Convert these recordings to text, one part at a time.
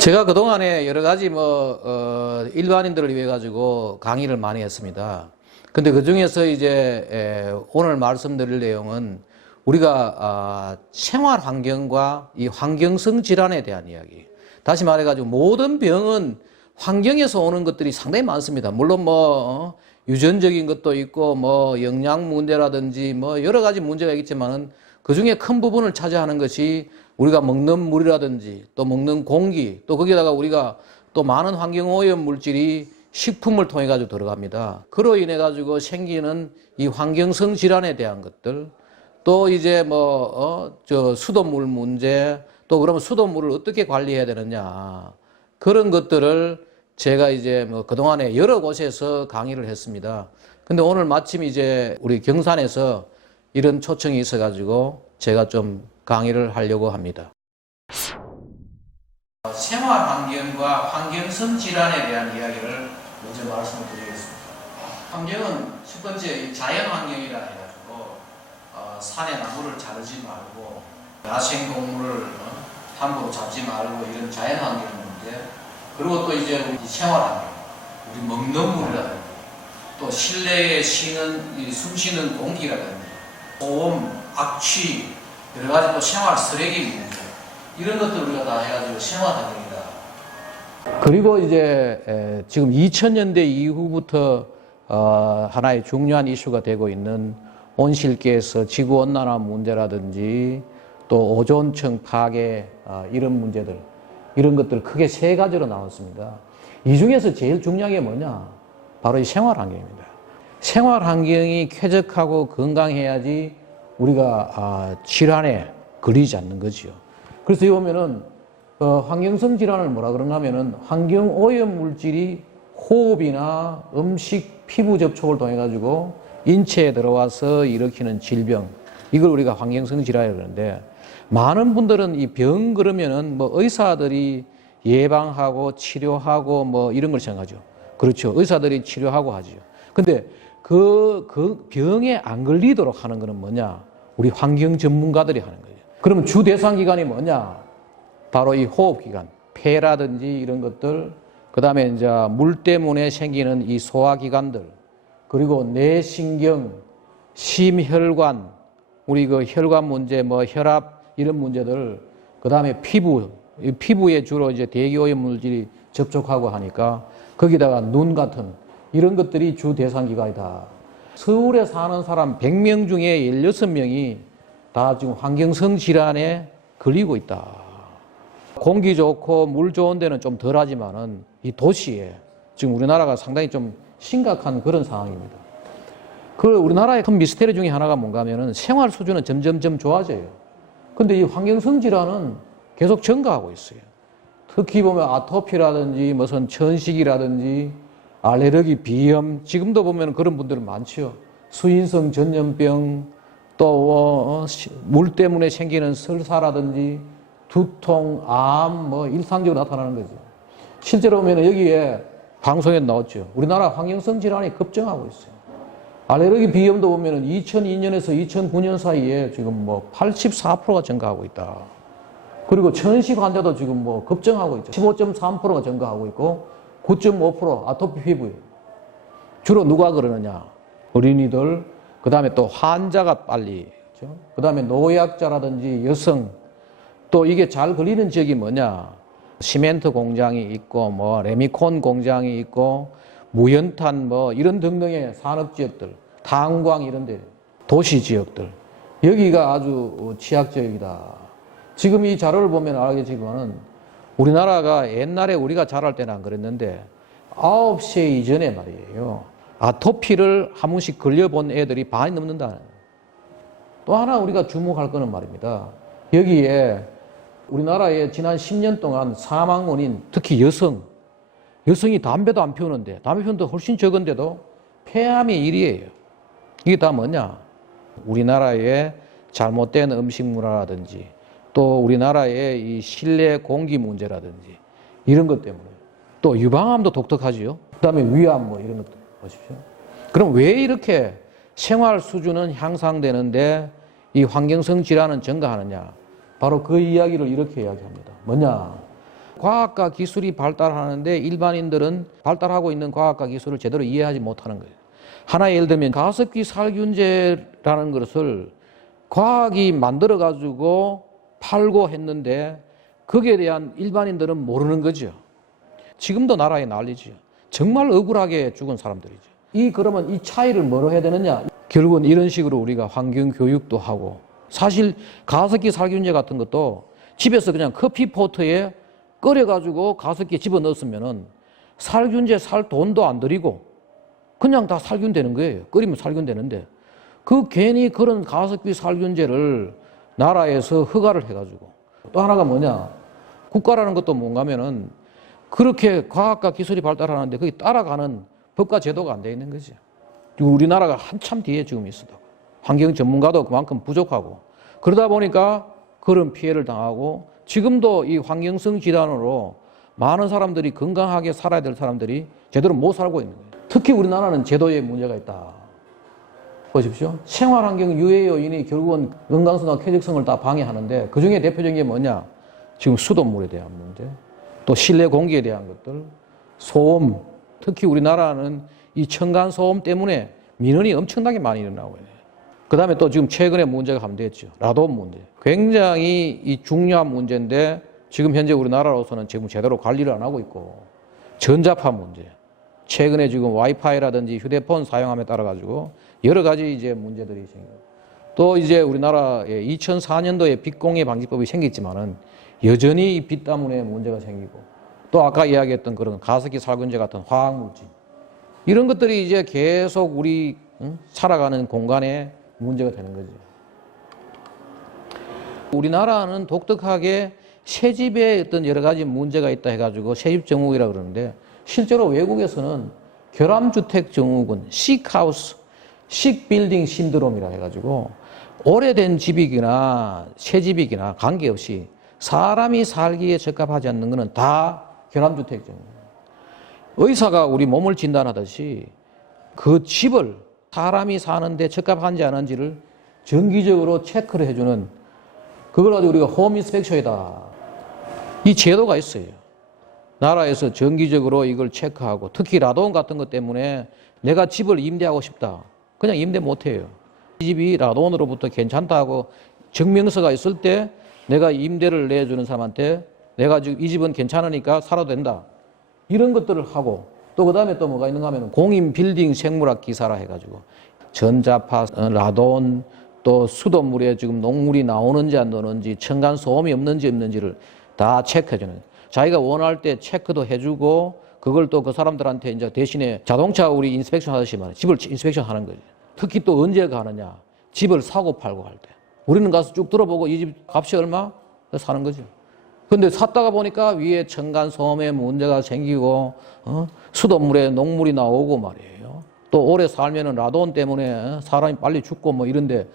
제가 그동안에 여러 가지 일반인들을 위해 가지고 강의를 많이 했습니다. 근데 그 중에서 이제 오늘 말씀드릴 내용은 우리가 생활 환경과 이 환경성 질환에 대한 이야기. 다시 말해가지고 모든 병은 환경에서 오는 것들이 상당히 많습니다. 물론 유전적인 것도 있고 영양 문제라든지 여러 가지 문제가 있지만은 그 중에 큰 부분을 차지하는 것이 우리가 먹는 물이라든지 또 먹는 공기 또 거기다가 우리가 또 많은 환경오염 물질이 식품을 통해 가지고 들어갑니다. 그로 인해 가지고 생기는 이 환경성 질환에 대한 것들 또 이제 수돗물 문제 또 그러면 수돗물을 어떻게 관리해야 되느냐 그런 것들을 제가 이제 그동안에 여러 곳에서 강의를 했습니다. 근데 오늘 마침 이제 우리 경산에서 이런 초청이 있어 가지고 제가 좀 강의를 하려고 합니다. 생활 환경과 환경성 질환에 대한 이야기를 먼저 말씀을 드리겠습니다. 환경은 첫 번째 자연 환경이라 해가지고 산에 나무를 자르지 말고 야생 동물을 함부로 잡지 말고 이런 자연 환경 문제 그리고 또 이제 우리 생활 환경 우리 먹는 물이라든지 또 실내에 숨 쉬는 공기라든지 소음, 악취 여러 가지 또 생활 쓰레기 문제 이런 것들 우리가 다 해가지고 생활 환경이다. 그리고 이제 지금 2000년대 이후부터 하나의 중요한 이슈가 되고 있는 온실가스, 지구온난화 문제라든지 또 오존층 파괴 이런 문제들 이런 것들 크게 세 가지로 나왔습니다. 이 중에서 제일 중요한 게 뭐냐? 바로 이 생활 환경입니다. 생활 환경이 쾌적하고 건강해야지 우리가 질환에 걸리지 않는 거지요. 그래서 여기 보면은 환경성 질환을 뭐라 그러냐 하면은 환경 오염 물질이 호흡이나 음식, 피부 접촉을 통해 가지고 인체에 들어와서 일으키는 질병 이걸 우리가 환경성 질환이라고 그러는데 많은 분들은 이 병 그러면은 의사들이 예방하고 치료하고 이런 걸 생각하죠. 그렇죠. 의사들이 치료하고 하죠. 근데 그 병에 안 걸리도록 하는 거는 뭐냐? 우리 환경 전문가들이 하는 거예요. 그러면 주 대상 기관이 뭐냐? 바로 이 호흡 기관, 폐라든지 이런 것들, 그 다음에 이제 물 때문에 생기는 이 소화 기관들, 그리고 뇌신경, 심혈관, 우리 그 혈관 문제, 혈압 이런 문제들, 그 다음에 피부에 주로 이제 대기오염 물질이 접촉하고 하니까 거기다가 눈 같은 이런 것들이 주 대상 기관이다. 서울에 사는 사람 100명 중에 16명이 다 지금 환경성 질환에 걸리고 있다. 공기 좋고 물 좋은 데는 좀 덜하지만은 이 도시에 지금 우리나라가 상당히 좀 심각한 그런 상황입니다. 우리나라의 큰 미스터리 중에 하나가 뭔가 하면은 생활 수준은 점점점 좋아져요. 근데 이 환경성 질환은 계속 증가하고 있어요. 특히 보면 아토피라든지 무슨 천식이라든지 알레르기, 비염, 지금도 보면 그런 분들은 많죠. 수인성 전염병, 또 물 때문에 생기는 설사라든지 두통, 암, 일상적으로 나타나는 거죠. 실제로 보면 여기에 방송에 나왔죠. 우리나라 환경성 질환이 급증하고 있어요. 알레르기, 비염도 보면 2002년에서 2009년 사이에 지금 84%가 증가하고 있다. 그리고 천식 환자도 지금 급증하고 있죠. 15.3%가 증가하고 있고 9.5% 아토피 피부예요. 주로 누가 그러느냐? 어린이들, 그 다음에 또 환자가 빨리, 그렇죠? 그 다음에 노약자라든지 여성, 또 이게 잘 걸리는 지역이 뭐냐? 시멘트 공장이 있고, 레미콘 공장이 있고, 무연탄 이런 등등의 산업 지역들, 탄광 이런 데, 도시 지역들. 여기가 아주 취약 지역이다. 지금 이 자료를 보면 알겠지만은 우리나라가 옛날에 우리가 자랄 때는 안 그랬는데 9세 이전에 말이에요. 아토피를 한 번씩 걸려본 애들이 반이 넘는다. 또 하나 우리가 주목할 거는 말입니다. 여기에 우리나라에 지난 10년 동안 사망 원인, 특히 여성이 담배도 안 피우는데 담배 피우는 데 훨씬 적은데도 폐암이 1위예요. 이게 다 뭐냐? 우리나라의 잘못된 음식 문화라든지 또 우리나라의 이 실내 공기 문제라든지 이런 것 때문에 또 유방암도 독특하지요. 그다음에 위암 이런 것도 보십시오. 그럼 왜 이렇게 생활 수준은 향상되는데 이 환경성 질환은 증가하느냐? 바로 그 이야기를 이렇게 이야기합니다. 뭐냐? 과학과 기술이 발달하는데 일반인들은 발달하고 있는 과학과 기술을 제대로 이해하지 못하는 거예요. 하나 예를 들면 가습기 살균제라는 것을 과학이 만들어가지고 팔고 했는데 거기에 대한 일반인들은 모르는 거죠. 지금도 나라에 난리죠. 정말 억울하게 죽은 사람들이죠. 그러면 이 차이를 뭐로 해야 되느냐? 결국은 이런 식으로 우리가 환경 교육도 하고, 사실 가습기 살균제 같은 것도 집에서 그냥 커피포트에 끓여가지고 가습기에 집어넣었으면은 살균제 살 돈도 안 들이고 그냥 다 살균되는 거예요. 끓이면 살균되는데 괜히 그런 가습기 살균제를 나라에서 허가를 해가지고, 또 하나가 뭐냐, 국가라는 것도 뭔가면은 그렇게 과학과 기술이 발달하는데 거기 따라가는 법과 제도가 안 돼 있는 거지. 우리나라가 한참 뒤에 지금 있었다고. 환경 전문가도 그만큼 부족하고, 그러다 보니까 그런 피해를 당하고, 지금도 이 환경성 질환으로 많은 사람들이, 건강하게 살아야 될 사람들이 제대로 못 살고 있는 거예요. 특히 우리나라는 제도에 문제가 있다. 보십시오. 생활환경 유해 요인이 결국은 건강성과 쾌적성을 다 방해하는데, 그 중에 대표적인 게 뭐냐? 지금 수돗물에 대한 문제, 또 실내 공기에 대한 것들, 소음, 특히 우리나라는 이 층간소음 때문에 민원이 엄청나게 많이 일어나고 있네요. 그 다음에 또 지금 최근에 문제가 감도했죠. 라돈 문제. 굉장히 이 중요한 문제인데 지금 현재 우리나라로서는 지금 제대로 관리를 안 하고 있고, 전자파 문제. 최근에 지금 와이파이라든지 휴대폰 사용함에 따라 가지고 여러 가지 이제 문제들이 생겨요. 또 이제 우리나라에 2004년도에 빛공해 방지법이 생겼지만은 여전히 이 빛 때문에 문제가 생기고, 또 아까 이야기했던 그런 가습기 살균제 같은 화학물질, 이런 것들이 이제 계속 우리 살아가는 공간에 문제가 되는 거죠. 우리나라는 독특하게 새집에 어떤 여러 가지 문제가 있다 해가지고 새집 정욱이라고 그러는데, 실제로 외국에서는 결함주택 정욱은 식하우스, 식빌딩 신드롬이라 해가지고 오래된 집이거나 새집이거나 관계없이 사람이 살기에 적합하지 않는 것은 다 결함주택 정욱. 의사가 우리 몸을 진단하듯이 그 집을 사람이 사는데 적합한지 아닌지를 정기적으로 체크를 해주는, 그걸 가지고 우리가 홈 인스펙션이다. 이 제도가 있어요. 나라에서 정기적으로 이걸 체크하고, 특히 라돈 같은 것 때문에 내가 집을 임대하고 싶다. 그냥 임대 못 해요. 이 집이 라돈으로부터 괜찮다고 증명서가 있을 때 내가 임대를 내주는 사람한테 내가 지금 이 집은 괜찮으니까 살아도 된다. 이런 것들을 하고, 또 그 다음에 또 뭐가 있는가 하면 공인 빌딩 생물학 기사라 해가지고 전자파, 라돈, 또 수돗물에 지금 녹물이 나오는지 안 나오는지, 층간 소음이 없는지를 다 체크해주는, 자기가 원할 때 체크도 해주고, 그걸 또 그 사람들한테 이제 대신에 자동차 우리 인스펙션 하듯이 말이야, 집을 인스펙션 하는 거지. 특히 또 언제 가느냐, 집을 사고 팔고 할 때. 우리는 가서 쭉 들어보고 이 집 값이 얼마? 사는 거죠. 근데 샀다가 보니까 위에 층간 소음에 문제가 생기고, 수돗물에 녹물이 나오고 말이에요. 또 오래 살면은 라돈 때문에 사람이 빨리 죽고 뭐 이런데,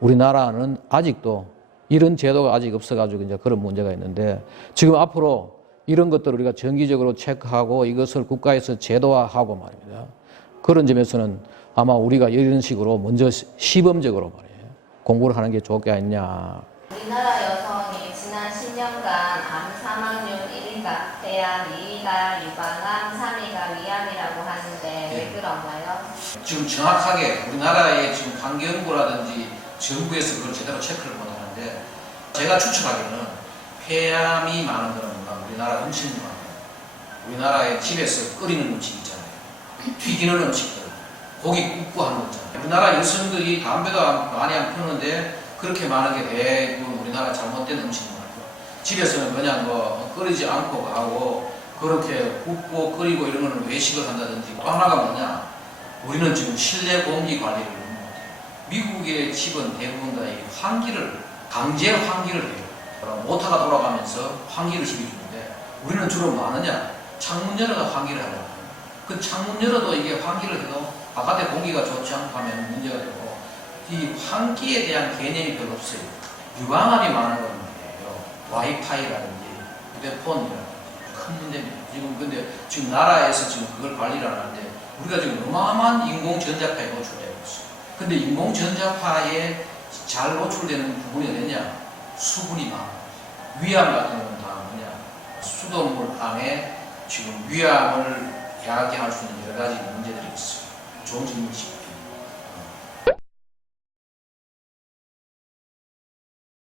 우리나라는 아직도 이런 제도가 아직 없어가지고 이제 그런 문제가 있는데, 지금 앞으로 이런 것들을 우리가 정기적으로 체크하고 이것을 국가에서 제도화하고 말입니다. 그런 점에서는 아마 우리가 이런 식으로 먼저 시범적으로 말이에요, 공부를 하는 게 좋지 않냐. 우리나라 여성이 지난 10년간 암 사망률 1위가 폐암, 2위가 유방암, 3위가 위암이라고 하는데 왜 그런가요? 지금 정확하게 우리나라의 지금 환경부라든지 정부에서 그걸 제대로 체크를 못 하는데, 제가 추측하기로는 폐암이 많은 거는 뭔가 우리나라 음식물, 우리나라의 집에서 끓이는 음식 있잖아요. 튀기는 음식들, 고기 굽고 하는 거 있잖아요. 우리나라 여성들이 담배도 많이 안 피우는데 그렇게 많은 게 대부분 우리나라 잘못된 음식물. 집에서는 그냥 뭐 끓이지 않고 하고, 그렇게 굽고 끓이고 이런 거는 외식을 한다든지. 또 하나가 뭐냐, 우리는 지금 실내 공기 관리를 못해요. 미국의 집은 대부분 다 이 환기를, 강제 환기를 해요. 모터가 돌아가면서 환기를 시켜주는데, 우리는 주로 뭐 하느냐, 창문 열어서 환기를 하려고 해요. 그 창문 열어도 이게 환기를 해도 바깥에 공기가 좋지 않고 하면 문제가 되고, 이 환기에 대한 개념이 별로 없어요. 유방암이 많은 건 말이에요. 와이파이라든지 휴대폰이라든지 큰 문제입니다. 근데 지금 나라에서 지금 그걸 관리를 안 하는데, 우리가 지금 어마어마한 인공전자파에 노출되고 있어요. 근데 인공전자파에 잘 노출되는 부분이 어디냐? 수분이 많아. 위암 같은 건 다 뭐냐? 수돗물 안에 지금 위암을 야기할 수 있는 여러 가지 문제들이 있어요. 좋은 질문이시죠.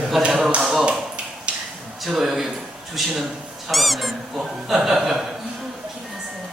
여기까지 하도록 하고 저도 여기 주시는 차를 한잔 먹고 2분 기다렸어요.